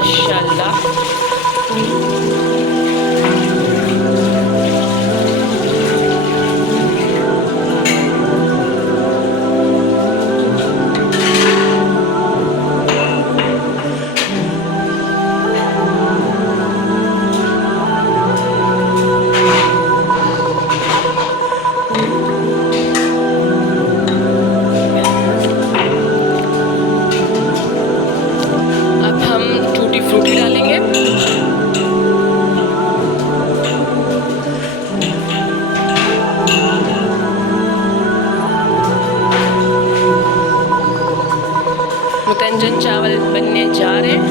माशाल्लाह। अब हम टूटी फ्रूटी डालेंगे। मुतंजन चावल बनने जा रहे हैं।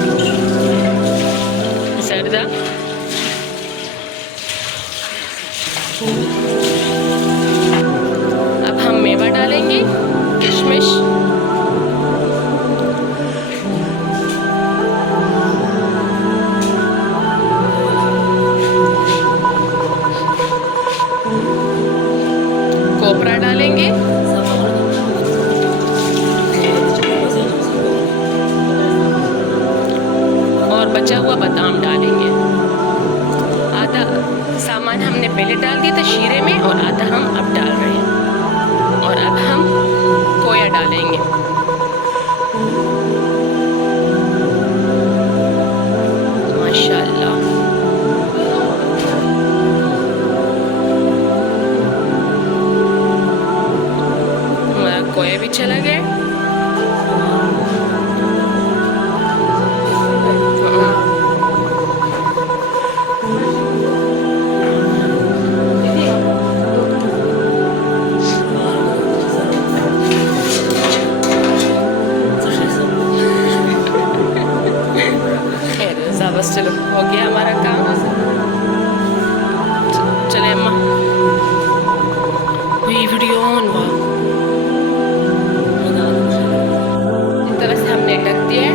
जर्दा, अब हम मेवा डालेंगे, किशमिश, कोपरा डालेंगे, और बचा हुआ बादाम डालेंगे। आधा सामान हमने पहले डाल दिया था शीरे में और आधा हम अब डाल रहे हैं। और अब हम खोया डालेंगे। माशाल्लाह, हमारा खोया भी चला गया। बस चलो, हो गया हमारा काम। चले अम्मा, वीडियो ऑन हुआ। इस तरह से हमने ढक दिया है।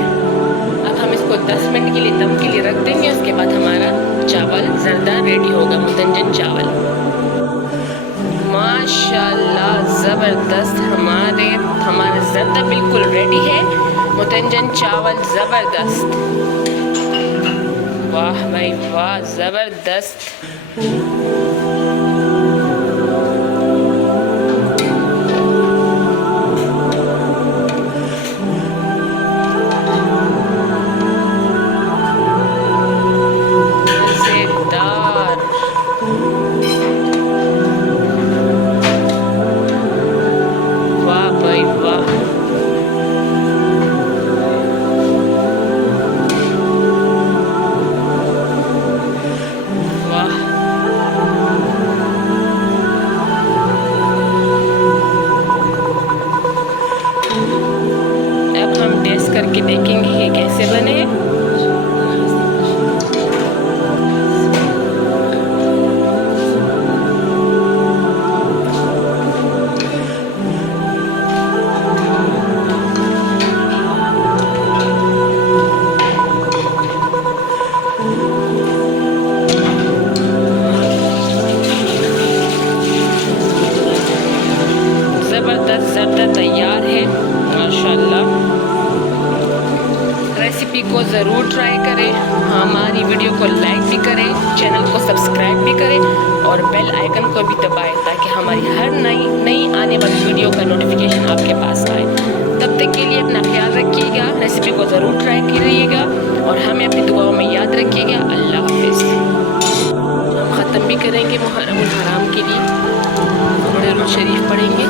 अब हम इसको 10 मिनट के लिए दम के लिए रख देंगे। उसके बाद हमारा चावल जर्दा रेडी होगा, मुतंजन चावल। माशाल्लाह, ज़बरदस्त। हमारा जर्दा बिल्कुल रेडी है। मुतंजन चावल ज़बरदस्त। वाह भाई वाह, ज़बरदस्त। मज़ेदार। वाह भाई वाह। अब हम टेस्ट करके देखेंगे ये कैसे बने हैं। ज़बरदस्त जर्दा तैयार है माशाल्लाह। रेसिपी को ज़रूर ट्राई करें। हमारी वीडियो को लाइक भी करें, चैनल को सब्सक्राइब भी करें और बेल आइकन को भी दबाएं ताकि हमारी हर नई आने वाली वीडियो का नोटिफिकेशन आपके पास आए। तब तक के लिए अपना ख्याल रखिएगा, रेसिपी को ज़रूर ट्राई कीजिएगा और हमें अपनी दुआओं में याद रखिएगा। अल्लाह हाफिज़। हम ख़त्म भी करेंगे मुहर्रम हराम के लिए, दुरूद शरीफ पढ़ेंगे।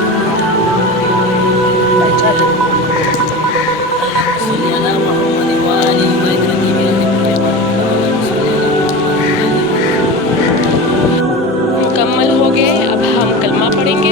मुकम्मल हो गए। अब हम कलमा पढ़ेंगे।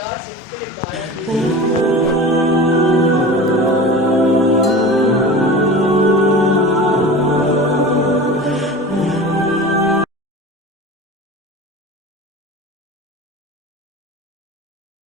darts, it's really dark.